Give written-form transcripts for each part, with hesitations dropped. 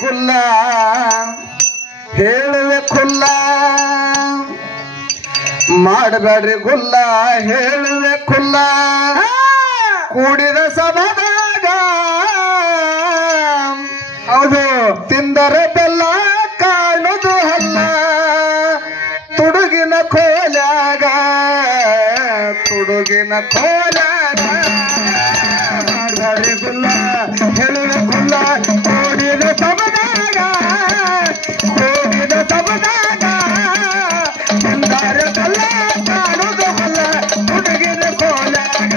ಗುಲ್ಲ ಹೇಳುವೆ ಖುಲ್ಲ ಮಾಡಬೇಡ್ರಿ ಗುಲ್ಲ ಹೇಳುವೆ ಖುಲ್ಲ ಕೂಡಿದ ಸಭದಾಗ ಹೌದು ತಿಂದರೆ ಬೆಲ್ಲ ಕಾಣುದು ಹಲ್ಲ ತುಡುಗಿನ ಕೋಲಾಗ ತುಡುಗಿನ ಕೋಲಾಗ ಮಾಡಬೇಡ್ರಿ ಗುಲ್ಲ ಹೇಳುವೆ ಖುಲ್ಲ ಕೂಡಿದ ಸಭದಾಗ ಕೂಡಿದ ಸಭದಾಗ ತಿಂದರೆ ಬೆಲ್ಲ ಕಾಣುದು ಹಲ್ಲ ತುಡುಗಿನ ಕೋಲಾಗ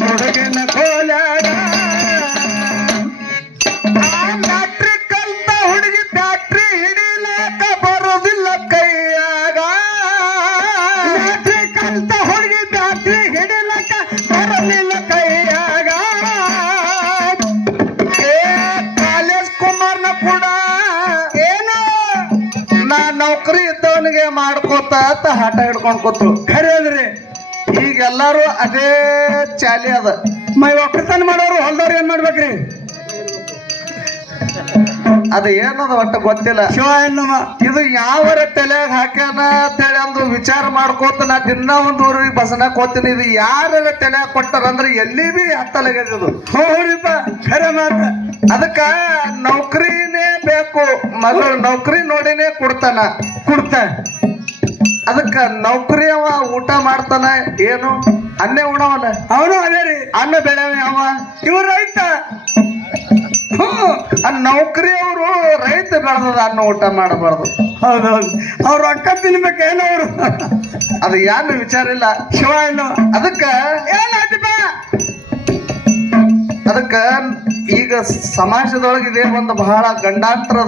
ತುಡುಗಿನ ಕೋಲಾಗ ಬ್ಯಾಟ್ರಿ ಕಲ್ತ ಹುಡುಗಿ ಬ್ಯಾಟ್ರಿ ಹಿಡಿಲಾಕ ಬರೋದಿಲ್ಲ ಕೈಯಾಗ ಬ್ಯಾಟ್ರಿ ಕಲ್ತ ಹುಡುಗಿ ಬ್ಯಾಟ್ರಿ ಹಿಡಿಲಾಕ ಬರೋದಿಲ್ಲ ಕೈಯಾಗ ಕಾಲೇಜ್ ಕುಮಾರ್ನ ಕೂಡ ಏನು ನಾ ನೌಕರಿ ಇದ್ದವನಿಗೆ ಮಾಡ್ಕೋತ ಹಠ ಹಿಡ್ಕೊಂಡ್ ಕೂತು ಖರೆ ಅದ್ರಿ ಈಗೆಲ್ಲಾರು ಅದೇ ಚಾಲಿ ಅದ ಮೈ ಒಕ್ಕತನ ಮಾಡೋರು ಹೊಲ್ದವ್ರು ಏನ್ ಮಾಡ್ಬೇಕ್ರಿ ಅದು ಏನದ ಒಟ್ಟ ಗೊತ್ತಿಲ್ಲ ಶಿವ ಎನ್ನುವ ಇದು ಯಾವರ ತಲೆಯಾಗ ಹಾಕ್ಯಾನ ಅಂತೇಳಿ ಅಂದು ವಿಚಾರ ಮಾಡ್ಕೋತ ನಾ ದಿನ ಒಂದು ಊರಿಗೆ ಬಸನಾಕ್ ಹೋಗ್ತೀನಿ ಇದು ಯಾರ ತಲೆಯಾಗ ಕೊಟ್ಟಾರಂದ್ರೆ ಎಲ್ಲಿ ಬಿ ಹತ್ತಲಾಗದು ಹೌರಿಪ್ಪ ಖರೆ ಮಾತ ಅದಕ್ಕ ನೌಕರಿನೇ ಬೇಕು ಮಗಳು ನೌಕರಿ ನೋಡಿನೇ ಕೊಡ್ತಾನ ಅದಕ್ಕ ನೌಕರಿ ಅವ ಊಟ ಮಾಡ್ತಾನ ಏನು ಅನ್ನೇ ಉಣವಲ್ಲ ಅವನು ಅದೇ ರೀ ಅನ್ನ ಬೆಳೆವ ಅವ ಇವ್ರು ರೈತ ನೌಕರಿ ಅವರು ರೈತ ಬೆಳೆದ ಅನ್ನ ಊಟ ಮಾಡಬಾರ್ದು ಹೌದೌದು ಅವ್ರು ಅಕ್ಕ ತಿನ್ಬೇಕೇನವ್ರು ಅದು ಏನು ವಿಚಾರ ಇಲ್ಲ ಶಿವ ಏನು ಅದಕ್ಕ ಏನಾಯ್ತಪ್ಪ ಅದಕ್ಕ ಈಗ ಸಮಾಜದೊಳಗೆ ಇದೇ ಒಂದು ಬಹಳ ಗಂಡಾಂತರ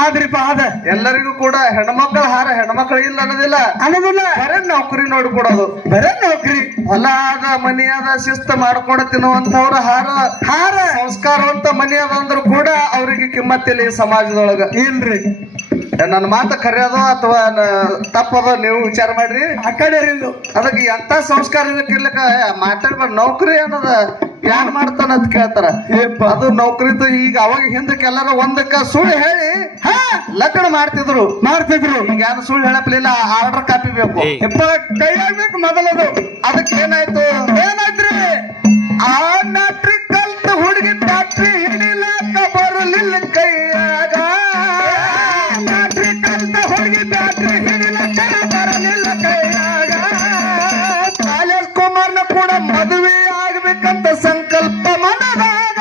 ಆದ್ರಿಪ್ಪ ಅದ ಎಲ್ಲರಿಗೂ ಕೂಡ ಹೆಣ್ಮಕ್ಳ ಹಾರ ಹೆಣ್ಮಕ್ಳು ಇಲ್ಲ ಅನ್ನೋದಿಲ್ಲ ಬರೇ ನೌಕರಿ ನೋಡ್ಕೊಡೋದು ಬರೇ ನೌಕರಿ ಹೊಲ ಅದ ಮನಿ ಅದ ಶಿಸ್ತು ಮಾಡ್ಕೊಂಡು ತಿನ್ನುವಂತವ್ರ ಹಾರ ಸಂಸ್ಕಾರವಂತ ಮನಿ ಅದ ಅಂದ್ರು ಕೂಡ ಅವ್ರಿಗೆ ಕಿಮ್ಮತ್ತಿಲ್ಲ ಈ ಸಮಾಜದೊಳಗ ಇಲ್ರಿ ನನ್ನ ಮಾತು ಕರೆಯೋದು ಅಥವಾ ತಪ್ಪದ ನೀವು ವಿಚಾರ ಮಾಡ್ರಿ ಆ ಕಡೆ ಅದಕ್ಕೆ ಎಂತ ಸಂಸ್ಕಾರ ಇರ್ಲಿಕ್ಕ ಮಾತಾಡ್ಬಾರ್ದು ನೌಕರಿ ಅನ್ನೋದ ಯಾರು ಮಾಡ್ತಾನ ಅಂತ ಕೇಳ್ತಾರ ಅದು ನೌಕರಿದು ಈಗ ಅವಾಗ ಹಿಂದಕ್ಕೆ ಎಲ್ಲಾರ ಒಂದಕ್ಕ ಸುಳ್ಳು ಹೇಳಿ ಲಗ್ನ ಮಾಡ್ತಿದ್ರು ಈಗ ಯಾರು ಸುಳ್ಳು ಹೇಳಪ್ಲಿಲ್ಲ ಆರ್ಡರ್ ಕಾಪಿ ಬೇಕು ಕೈ ಆಗ್ಬೇಕು ಮೊದಲದು ಅದಕ್ಕೆ ಏನಾಯ್ತು ಏನಾಯ್ತ್ರಿ ಆ ಬ್ಯಾಟ್ರಿ ಕಲ್ತ ಹುಡುಗಿ ಬ್ಯಾಟ್ರಿ ಹಿಡಿಲಾಕ ಬರಲಿಲ್ಲ ಕೈಯಾಗ ಬ್ಯಾಟ್ರಿ ಕಲ್ತ ಹುಡುಗಿ ಬ್ಯಾಟ್ರಿ ಹಿಡಿಲಾಕ ಬರಲಿಲ್ಲ ಕೈಯಾಗ ಕಾಲೇಜ್ ಕುಮಾರ್ನ ಕೂಡ ಮದುವೆ ಆಗ್ಬೇಕಂತ ಸಂಕಲ್ಪ ಮನದಾಗ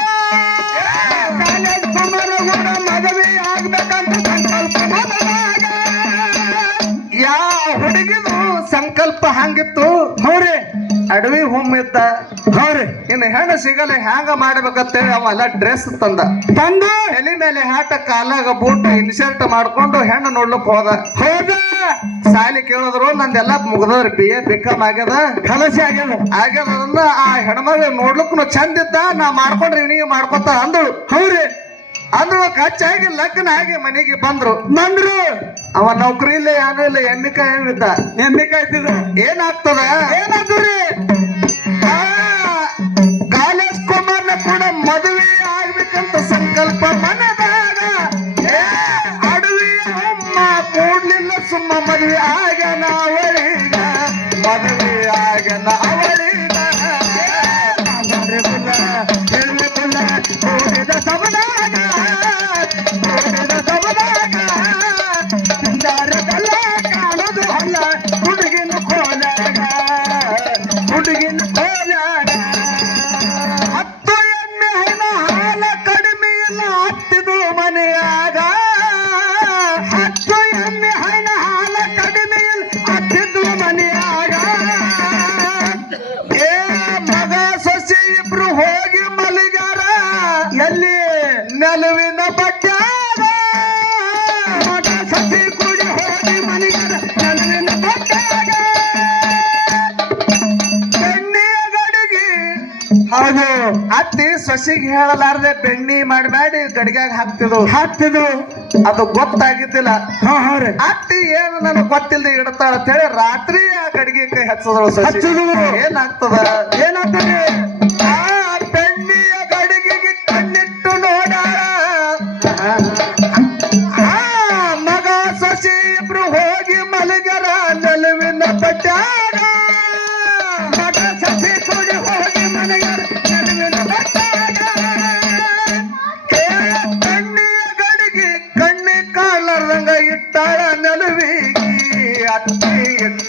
ಕಾಲೇಜ್ ಕುಮಾರ್ ಕೂಡ ಮದುವೆ ಆಗ್ಬೇಕಂತ ಸಂಕಲ್ಪ ಮನದಾಗ ಹುಡುಗಿದು ಸಂಕಲ್ಪ ಹಂಗಿತ್ತು ಹೌರಿ ಅಡವಿ ಇದ್ದ ಹೌರಿ ಇನ್ನು ಹೆಣ್ಣು ಸಿಗಲ್ಲ ಹ್ಯಾಂಗ ಮಾಡ್ಬೇಕಂತೇಳಿ ಅವೆಲ್ಲ ಡ್ರೆಸ್ ತಂದು ಎಲಿ ಮೇಲೆ ಹಾಟ ಕಾಲಾಗ ಬೂಟ್ ಇನ್ಶರ್ಟ್ ಮಾಡ್ಕೊಂಡು ಹೆಣ್ಣು ನೋಡ್ಲಿಕ್ ಹೋದ ಸಾಲಿ ಕೇಳಿದ್ರು ನಂದೆಲ್ಲ ಮುಗ್ದವ್ರಿ BA BCom ಆಗ್ಯದ ಕಲಸಿ ಆಗ್ಯದ ಆ ಹೆಣ್ಮಗ ನೋಡ್ಲಿಕ್ಕೂ ಚಂದ ಇದ್ದ ನಾ ಮಾಡ್ಕೊಂಡ್ರಿ ಇವನಿಗೆ ಮಾಡ್ಕೊತ ಅಂದಳು ಹೌರಿ ಅಂದ್ರು ಕಚ್ಚಾಗಿ ಲಗ್ನ ಆಗಿ ಮನೆಗೆ ಬಂದ್ರು ಅವ ನೌಕರಿ ಇಲ್ಲ ಏನೂ ಇಲ್ಲ ಎಮ್ಮಿಕಾಯಿ ಇದ್ದ ಎಮ್ಮಿಕಾಯ್ತಿದ ಏನಾಗ್ತದ್ರಿ ಕಾಲೇಜ್ ಕುಮಾರ್ನ ಕೂಡ ಮದುವೆ ಆಗ್ಬೇಕಂತ ಸಂಕಲ್ಪ ಮನದಾಗ ಅಡವಿ ಅಮ್ಮ ಕೂಡ್ಲಿಲ್ಲ ಸುಮ್ಮ ಮದುವೆ ಆಗ್ಯಾನ ಅವಳಿಗ ಮದುವೆ ಆಗ್ಯಾನ ಅವಳಿಗ ಕೂಡಿದ ಸಬದಾಗ ತಿಂದಾರದಲ್ಲ ಕಾಣೋದು ಅಲ್ಲ ಹುಡುಗಿನ ಕೋಲಾಗ ಹುಡುಗಿನ ಕೋಲಾಗ 10 ಎಮ್ಮೆ ಹೈನ ಹಾಲ ಕಡಿಮೆ ಇಲ್ಲ ಹತ್ತಿದು ಮನೆಯಾಗ 10 ಎಮ್ಮೆ ಹೈನ ಹಾಲ ಕಡಿಮೆ ಇಲ್ಲ ಹತ್ತಿದ್ದು ಮನೆಯಾಗ ಮಗ ಸೊಸೆ ಇಬ್ರು ಹೋಗಿ ಮಲಿಗಾರ ಎಲ್ಲಿ ನೆಲವಿನ ಬಟ್ಟ್ಯಾಗ ಮಗ ಸಸಿ ಕೂಡಿ ಹೋಗಿ ಮಲಿಗಾರ ನೆಲವಿನ ಬಟ್ಟ್ಯಾಗ ಬೆಣ್ಣಿಯ ಗಡಿಗೆ ಹೌದು ಅತ್ತಿ ಸೊಸಿಗೆ ಹೇಳಲಾರ್ದೆ ಬೆಣ್ಣಿ ಮಾಡಿ ಗಡಿಗ್ಯಾಗ ಹಾಕ್ತಿದ್ರು ಅದು ಗೊತ್ತಾಗಿದ್ದಿಲ್ಲ ಅತ್ತಿ ಏನು ನನಗೆ ಗೊತ್ತಿಲ್ಲದೆ ಇಡ್ತಾಳ ಅಂತ ಹೇಳಿ ರಾತ್ರಿ ಆ ಗಡಿಗೆ ಕೈ ಹಚ್ಚದ್ರು ಏನಾಗ್ತದೆ ಆ ಬೆಣ್ಣಿಯ ಗಡಿಗೆಗೆ ಕಣ್ಣಿಟ್ಟು ನೋಡ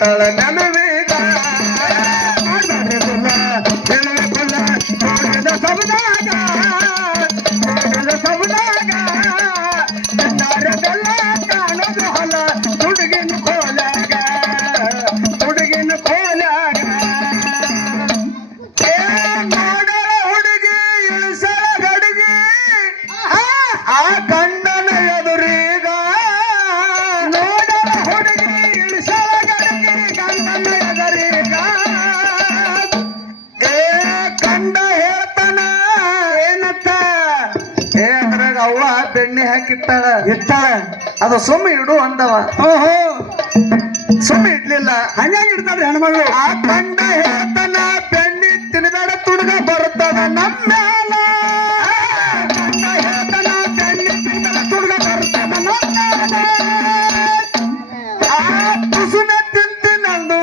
ಇಟ್ಟಳ ನೆನವೀಗ ಕಾಣೋದು ಹೊಲ ಹುಡುಗಿನ ಕೋಲಾಗ ಹುಡುಗಿನ ಕೋಲಾಗ ನೋಡಳ ಹುಡುಗಿ ಇಳಿಸಳ ಗಡಿಗೆ ಆ ಗಂಡನ ಎದುರೀಗ ನೋಡಲ ಹುಡುಗಿ ಇಳಿಸಳ ಗಡಿಗೆ ಗಂಡನ ಎದರೀಗ ಕಂಡ ಹೇಳ್ತಾನ ಏನತ್ತ ಅದ್ರಾಗ ಅವ್ವ ಬೆಣ್ಣೆ ಹಾಕಿಟ್ಟಾಳ ಇರ್ತಾಳ ಅದು ಸುಮ್ಮ ಇಡು ಅಂದವ ಓಹೋ ಸುಮ್ಮ ಇಡ್ಲಿಲ್ಲ ಹಂಗಾಗಿ ಇಡ್ತಾಳ್ರಿ ಹೆಣ್ಮಗಳು ಆ ಕಂಡ ಹೇಳ್ತಾನ ಬೆಣ್ಣೆ ತಿನ್ಬೇಡ ತುಡುಗ ಬರ್ತದ ನಮ್ಮ್ಯಾಲ ಗಂಡ ಹೇಳ್ತಾನ ಬೆಣ್ಣೆ ತಿಂಗಳ ತುಡುಗ ಬರ್ತದ ನಮ್ಮ್ಯಾಲ. ಆ ತುಸುನ ತಿಂತೀನಂದು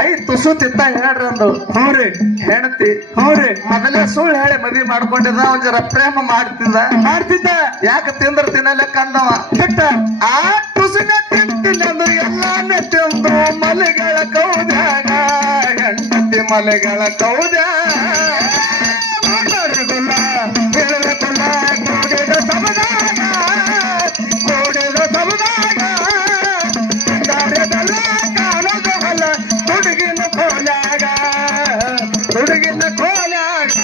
ಐ ತುಸು ತಿಂತ ಹೇಳ್ರಿ ಅಂದು ಹ್ಞೂ ರೀ ಹೆಣತಿ ಹ್ಞೂ ರೀ ಮೊದಲೇ ಸುಳ್ಳು ಹೇಳಿ ಮದ್ವಿ ಮಾಡ್ಕೊಂಡಿದ್ದ ಒಂದ್ ಜರ ಪ್ರೇಮ ಮಾಡ್ತಿದ್ದ ಮಾಡ್ತಿದ್ದ ಯಾಕೆ ತಿಂದ್ರ ತಿನ್ನಲೆಕ್ಕ ಅಂದವ ಕೆಟ್ಟ ಆ ತುಸುನ ತಿಂತೀನಂದು ಎಲ್ಲಾನ ತಿಂದು ಮಲೆಗಳ ಕೌದ್ಯಾಗ ಹೆಂಡತಿ ಮಲೆಗಳ ಕೌದ್ಯಾಗ ಮಾತಾಡೋದಿಲ್ಲ ಹೇಳಬೇಕಲ್ಲ ಕೋಡಿದ ಸಮದಾಗ ಕೋಡಿದ ಸಮದಾಗ ದಾರ್ಯದಲ್ಲ ಕಾಣೋದು ಹೊಲ ಹುಡುಗಿನ ಕೋಲಾಗ ಹುಡುಗಿನ ಕೋಲಾಗ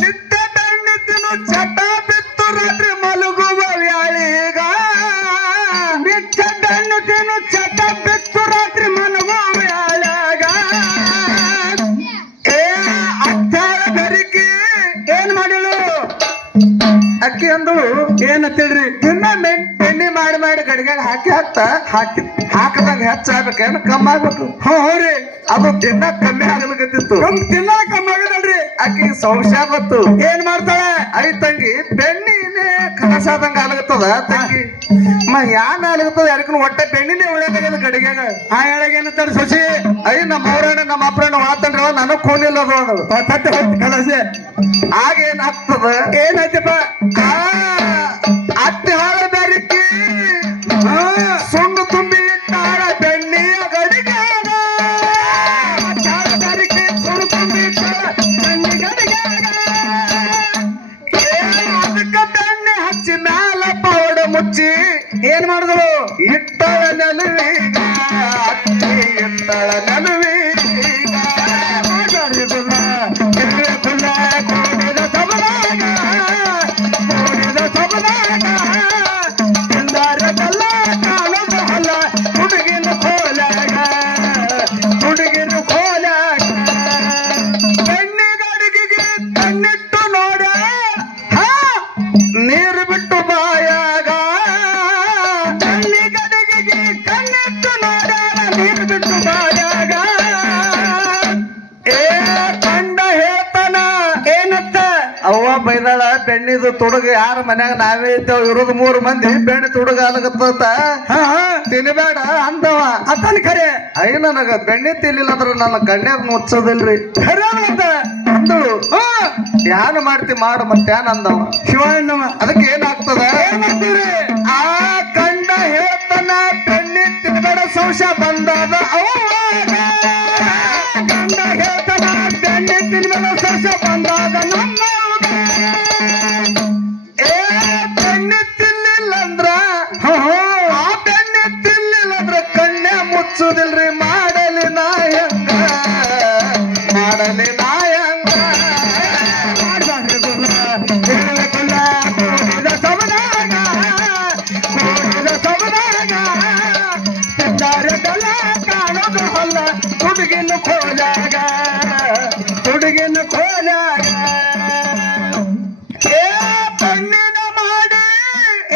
ನಿತ್ಯ ಬೆಣ್ಣಿತಿನು ಚಟ ಬಿತ್ತು ರಾತ್ರಿ ಮಲಗುವ ವ್ಯಾಳೀಗ ಬಿಚ್ಚ ಬೆನ್ನು ತಿನ್ನು ಚಟ ಬಿತ್ತು ರಾತ್ರಿ ಮನಗೋ ವ್ಯಾಳಾಗ ಏ ಅತ್ತಾಳ ಬೆರಿಕಿ ಏನ್ ಮಾಡಿಳು ಅಕ್ಕಿ ಅಂದಳು ಏನಂತೇಳ್ರಿ ದಿನ ಬೆಣ್ಣೆ ಮಾಡಿ ಮಾಡಿ ಗಡಿಗ್ಯಾಗ ಹಾಕಿ ಹಾಕಿ ಹಾಕದಂಗ ಹೆಚ್ಚಾಗ್ಬೇಕೇನು ಕಮ್ಮಿ ಆಗ್ಬೇಕು ಹ್ಞೂ ರೀ ಅದು ದಿನ ಕಮ್ಮಿ ಆಗಲಿಕತ್ತಿತ್ತು ತಿನ್ನ ಕಮ್ಮಿ ಆಗಿದಲ್ರಿ ಆಕಿ ಸಂಶಯ ಬತ್ತು ಏನ್ ಮಾಡ್ತಾಳೆ ಐ ತಂಗಿ ಬೆಣ್ಣಿನೇ ಕನಸಾದಂಗ ಆಗತ್ತದ ತಂಗಿ ಯಾನ್ ಆಗತ್ತದ ಯಾರಿಗೂ ಹೊಟ್ಟೆ ಬೆಣ್ಣಿನೇ ಉಳಿಯಾಗಲ್ಲ ಗಡಿಗ್ಯಾಗ ಆ ಹೇಳಗೆ ಏನಂತಾಳೆ ಸೊಸಿ ಐ ನಮ್ಮ ಅವ್ರಣ್ಣ ನಮ್ಮ ಅಪ್ಪರಣ್ಣ ವಾತಂಡ್ರ ನನಗ್ ಖೂನಿಲ್ಲ ಅದು ತಟ್ಟೆ ಹೋಗ್ತಿ ಕಳಸೆ ಆಗೇನಾಗ್ತದ ಏನಾಯ್ತಪ್ಪ ಆ ಅತ್ತಿ ಹಾಳ ಬೆರಕಿ ಸುಣ್ಣು ತುಂಬಿ ಇಟ್ಟಾಳ ಬೆಣ್ಣಿಯ ಗಡಿಗ್ಯಾಗ ಸುಡು ತುಂಬಿ ಗಡಿಗ್ಯಾಗ ಅದಕ್ಕ ಬೆಣ್ಣೆ ಹಚ್ಚಿ ಮ್ಯಾಲ ಪೌಡ ಮುಚ್ಚಿ ಏನ್ ಮಾಡಿದ್ರು ಇಟ್ಟಳ ನೆಲವೀಗ ಅಕ್ಕಿ ಇಟ್ಟಳ ನೆಲವೀಗ ಮಾತಾಡಿದಲ್ಲ ಹೇಳಬೇಕಲ್ಲ ಕೋಡಿದ ಸಮದಾಗ ಕೋಡಿದ ಸಮದಾಗ ಎಂದಾರದಲ್ಲ ಕಾಲದ ಹೊಲ ಹುಡುಗಿನ ಕೋಲಾಗ ಹುಡುಗಿನ ಕೋಲಾಗ ಬೆಣ್ಣೆ ಗಡಿಗೆಗೆ ಕಣ್ಣಿಟ್ಟು ನೋಡ ನೀರು ಬಿಟ್ಟು ಬಾಯಾಗ ತಳ್ಳಿ ಗಡಿಗೆಗೆ ಕಣ್ಣಿಟ್ಟು ನೋಡಾಳ ನೀರು ಬಿಟ್ಟು ಬಾಯಾಗ ಏ ಕಂಡ ಹೇಳ್ತಾನ ಏನತ್ತ ಅವ್ವ ಬೈದಾಳ ಬೆಣ್ಣಿದು ತುಡುಗ ಯಾರ ಮನ್ಯಾಗ ನಾವೇ ಇದ್ದೇವ್ ಇರೋದು 3 ಮಂದಿ ಬೆಣ್ಣೆ ತುಡುಗ ಆಗತ್ತ ಹಾ ತಿನ್ಬೇಡ ಅಂದವ ಅತನ್ ಖರೆ ಐ ನನಗ ಬೆಣ್ಣೆ ತಿನ್ಲಿಲ್ಲ ಅಂದ್ರ ನನ್ನ ಕಣ್ಯಾಗ ಮುಚ್ಚೋದಿಲ್ರಿ ಖರೆ ಅಂತ ಅಂದಳು ಯಾನ್ ಮಾಡ್ತಿ ಮಾಡು ಮತ್ತೆ ಯಾನ್ ಅಂದವ ಶಿವಣ್ಣವ ಅದಕ್ಕೆ ಏನಾಗ್ತದ ಏನಂತೀರಿ ಆ ಕಂಡ ಹೇಳ್ತಾನ ಬೆಣ್ಣೆ ತಿನ್ಬೇಡ ಸಂಶಯ ಬಂದದ ಅವ್ವಾಗ ಗಂಡ ಹೇಳ್ತಾನ ಬೆಣ್ಣೆ ತಿನ್ಮೇಲೆ ಸರ್ಸ ಬಂದಾಗ ನಮ್ಮ ಏ ಬೆಣ್ಣೆ ತಿನ್ಲಿಲ್ಲ ಅಂದ್ರ ಆ ಬೆಣ್ಣೆ ತಿನ್ಲಿಲ್ಲ ಅಂದ್ರ ಕಣ್ಣೆ ಮುಚ್ಚುದಿಲ್ರಿ ಮಾಡಲಿ ನಾಯಂಗ ಮಾಡಲಿ ನಾಯಂಗ ಹೇಳಬೇಕಲ್ಲ ಕೋಡಿದ ಸಮದಾಗ ಕೋಡಿದ ಸಮದಾಗ ತಿಂದಾರದಲ್ಲ ಕಾಣೋದು ಹೊಲ ಹುಡುಗಿನ ಕೋಲಾಗ ಹುಡುಗಿನ ಕೋಲಾಗ ಏ ಪಣ್ಣಿನ ಮಾಡಿ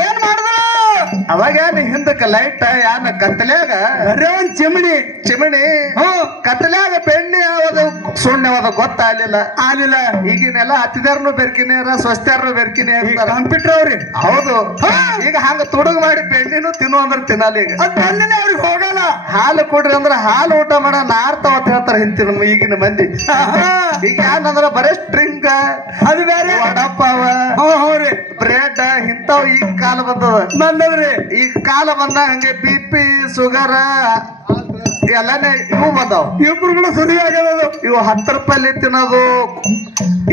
ಏನ್ ಮಾಡಿದ್ರು ಅವಾಗ ಏನ್ ಹಿಂದಕ್ಕ ಲೈಟ್ ಯಾನ ಕತ್ತಲ್ಯಾಗ ಬರೇ ಒಂದ್ ಚಿಮಣಿ ಚಿಮಣಿ ಕತ್ತಲ್ಯಾಗ ಬೆಣ್ಣೆ ಯಾವದು ಸುಣ್ಣವಾದ ಗೊತ್ತಾಗ್ಲಿಲ್ಲ ಆಲಿಲ್ಲ ಈಗಿನೆಲ್ಲ ಹತ್ತಿದಾರನು ಬೆರ್ಕಿನೇರ ಸ್ವಸ್ಥ್ಯಾರನು ಬೆರ್ಕಿನೇ ಇರ್ತಾರ ಕಂಪ್ಯೂಟರ್ ಅವ್ರಿ ಹೌದು ಈಗ ಹಂಗ ತುಡುಗ್ ಮಾಡಿ ಬೆಣ್ಣಿನೂ ತಿನ್ನು ಅಂದ್ರ ತಿನ್ನಲ್ಲ ಈಗ ಅದ್ ಬೆಣ್ಣೆನೆ ಅವ್ರಿಗೆ ಹೋಗಲ್ಲ ಹಾಲು ಕೊಡ್ರಿ ಅಂದ್ರ ಹಾಲು ಊಟ ಮಾಡ ನಾರ್ತಾವ ಅಂತ ಹೇಳ್ತಾರ ಹಿಂತಿನ ಈಗಿನ ಮಂದಿ ಈಗ ಏನಂದ್ರ ಬರೇ ಸ್ಟ್ರಿಂಗ್ ಅದು ಬೇರೆ ವಡಪಾವ ಹ್ಞೂ ರೀ ಬ್ರೆಡ್ ಇಂಥವ್ ಈಗ ಕಾಲ ಬಂದದ ಬಂದದ್ರಿ. ಈಗ ಕಾಲ ಬಂದಾಗ ಹಂಗೆ BP ಶುಗರ್ ಎಲ್ಲಾನೇ ಇವು ಬಂದಾವ. ಇಬ್ರು ಕೂಡ ಸುದ್ದಿ ಆಗ್ಯದ. ಇವು 10 ರೂಪಾಯಿ ತಿನ್ನೋದು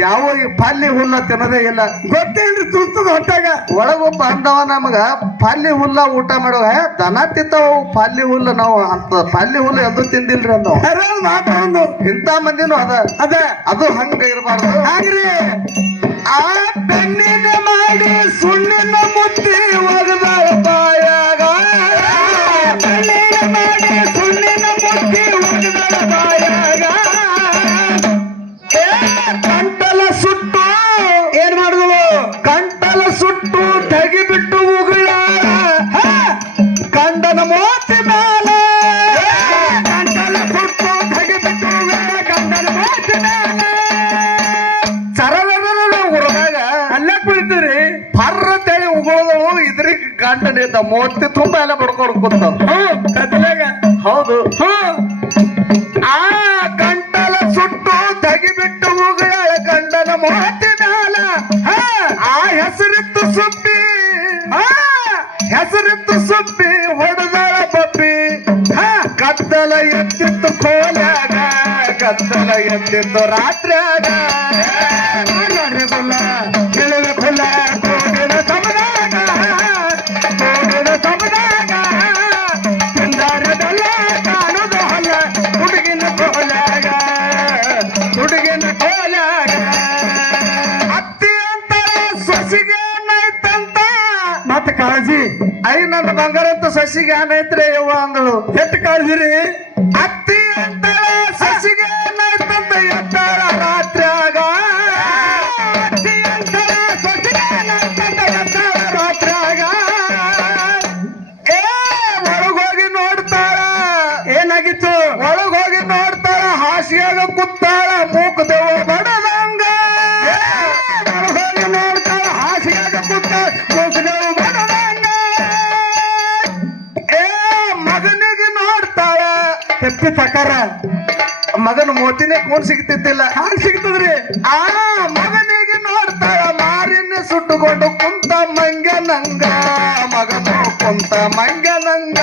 ಯಾವ ಪಾಲಿ ಹುಲ್ಲ ತಿನ್ನೋದೇ ಇಲ್ಲ. ಗೊತ್ತೇನ್ರಿ ತುರ್ತದ ಹೊಟ್ಟಾಗ ಒಳಗೊಬ್ಬ ಅಂದವ ನಮಗ ಪಾಲಿ ಹುಲ್ಲ ಊಟ ಮಾಡುವ ದನ ತಿಂತಾವ ಪಾಲಿ ಹುಲ್ಲ ನಾವು ಅಂತ ಪಾಲಿ ಹುಲ್ಲ ಎದ್ದು ತಿಂದಿಲ್ರಿ ಅಂದವ ಮಾತಾಡೋದು. ಇಂಥ ಮಂದಿನೂ ಅದ ಅದು ಹಂಗ ಇರಬಾರ್ದು. ಹಾಗ್ರಿ ಆ ಬೆನ್ನಿನ ಮಾಡಿ ಸುಣ್ಣಿನ ಮುತ್ತಿ ಒಗದ ಬಾಯಾಗ ಮಾಡಿ ಸುಣ್ಣಿನ ಮುತ್ತಿ ಒಗದ ಬಾಯಾಗ ಕಂಟಲ ಸುಟ್ಟು ಏನ್ ಮಾಡುದು ಕಂಟಲ ಸುಟ್ಟು ತೆಗಿಬಿಟ್ಟು ಉಗುಳ ಗಂಡನ ಮೋತಿ ಮ್ಯಾಲ ಕಂಟಲ ಸುಟ್ಟು ತೆಗಿಬಿಟ್ಟು ಉಗುಳ ಗಂಡನ ಮೋತಿ ಮ್ಯಾಲ ಉರದಾಗ ಅಲ್ಲೇ ಕುಳಿತೀರಿ ಪರ್ರ ತೇಳಿ ಉಗುಳದವು ಇದ್ರಿಗೆ ಗಂಡನಿದ್ದ ಮೋತಿ ತುಂಬಾ ಎಲ್ಲ ಬಡ್ಕೊಂಡು ಕೂತಾಗ. ಹೌದು ಆ ಗಂಟಲ ಸುಟ್ಟು ತೆಗಿಬಿಟ್ಟು ಉಗುಳ ಗಂಡನ ಮೋತಿ ಮ್ಯಾಲ ಆ ಹೆಸರಿತ್ತು ಸುಬ್ಬಿ ಹೆಸರಿತ್ತು ಸುಬ್ಬಿ ಹೊಡೆದಳ ಬಬ್ಬಿ ಕತ್ತಲ ಎತ್ತಿತ್ತು ಕೋಲಾಗ ಕತ್ತಲ ಎತ್ತಿತ್ತು ರಾತ್ರಿಯಾಗ ತಿಳಿದ ಕುಲ ಕೋಡಿನ ಸಮದಾಗ ಕೋಡಿನ ಸಮದಾಗ ಸಿಂಗಾರದಲ್ಲ ಕಾಣುದು ಹೊಲ ಹುಡುಗಿನ ಕೋಲಾಗ ಹುಡುಗಿನ ಕೋಲಾಗ ಅತ್ತಿ ಅಂತ ಸೊಸಿಗೆ ಏನಾಯ್ತಂತ ಮತ್ತ ಕಾಳಜಿ ಐ ನನ್ನ ಬಂಗಾರ ಅಂತ ಸಸಿಗೆ ಏನಾಯ್ತ್ರಿ ಯವ್ವ ಅಂದಳು. ಎಷ್ಟು ಕಾಳಜಿರಿ ಅತ್ತಿ ಅಂತ ಸಸಿಗೆ ಏನಾಯ್ತಂತ ಎತ್ತಾರ ರಾತ್ರಿಯಾಗ ಅತ್ತಿ ಅಂತ ಸಸಿಗೆ ಏನಾಯ್ತಂತ ಎತ್ತಾರ ರಾತ್ರಿಯಾಗ ಒಳಗೋಗಿ ನೋಡ್ತಾಳ ಏನಾಗಿತ್ತು ಒಳಗೋಗಿ ನೋಡ್ತಾಳ ಹಾಸಿಗೆಯಾಗ ಕುತ್ತಾಳ ಮೂಕದೇವ ಬಡದಂಗ ಒಳಗೋಗಿ ನೋಡ್ತಾಳ ಹಾಸಿಗೆಯಾಗ ಕುತ್ತಾಳ ಮೂಕದೇವ ಬಡದಂಗ ಮಗನಿಗೆ ನೋಡ್ತಾಳ ತೆಪ್ಪಿ ತಕಾರ ಮಗನ ಮೋತಿನೇ ಕೂನ್ ಸಿಗ್ತಿದ್ದಿಲ್ಲ ಹಾಗೆ ಸಿಗ್ತದ್ರಿ. ಆ ಮಗನಿಗೆ ನೋಡ್ತಾಳ ಮಾರಿನ ಸುಟ್ಟುಕೊಂಡು ಕುಂತ ಮಂಗನಂಗ ಮಗನು ಕುಂತ ಮಂಗನಂಗ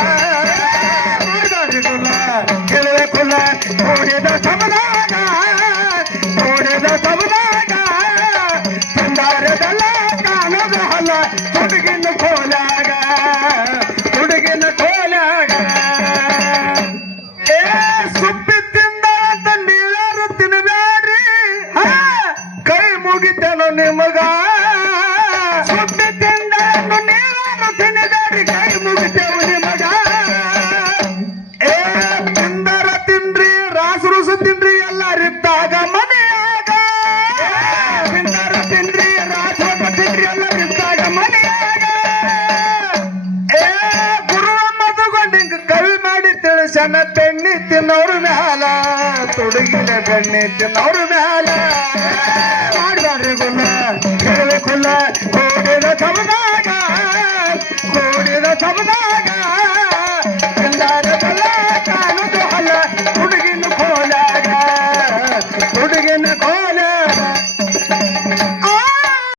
ಕೇಳುವೆ ಕುಲ ಕೂಡಿದ ಸಮನಾಗ ಕೂಡಿದ ಸಮನಾಗ ಚಂದಾರದಲ್ಲ ಕಾಣದ ಹೊಲ ಹುಡುಗಿನ ಕೋಲಾಗ ಹುಡುಗಿನ ಕೋಲಾಗ ಸುಬ್ಬಿ ತಿಂದ ಅಂತ ನೀವ್ಯಾರು ತಿನ್ನಬ್ಯಾಡ್ರಿ ಕೈ ಮುಗಿತೇನೋ ನಿಮಗ ಸುಬ್ಬಿ ತಿಂದ ನೀವ್ಯಾರು ತಿನ್ನಬ್ಯಾಡ್ರಿ ಕೈ ಮುಗಿತೇವು ನಿಮಗ ತಿಂದರ ತಿನ್ರಿ ರಾಸರುಸು ತಿನ್ರಿ ಎಲ್ಲರಿದ್ದಾಗ ಮನೆಯಾಗ ತಿಂದರ ತಿನ್ರಿ ರಾಸರು ತಿನ್ರಿ ಎಲ್ಲರಿದ್ದಾಗ ಮನೆಯಾಗ ಗುರುವ ಮದುಗೊಂಡಿಂಗ ಕವಿ ಮಾಡಿ ತಿಳಿಸನ ಬೆಣ್ಣಿ ತಿನ್ನೋರ ಮ್ಯಾಲ ತುಡುಗಿನ ಬೆಣ್ಣಿ ತಿನ್ನೋರ ಮ್ಯಾಲ ಮಾಡ್ಬಾರ್ರಿ ಗುಲ್ಲ ಕುಲ್ಲ ಕೋಡಿನ ಸಮನ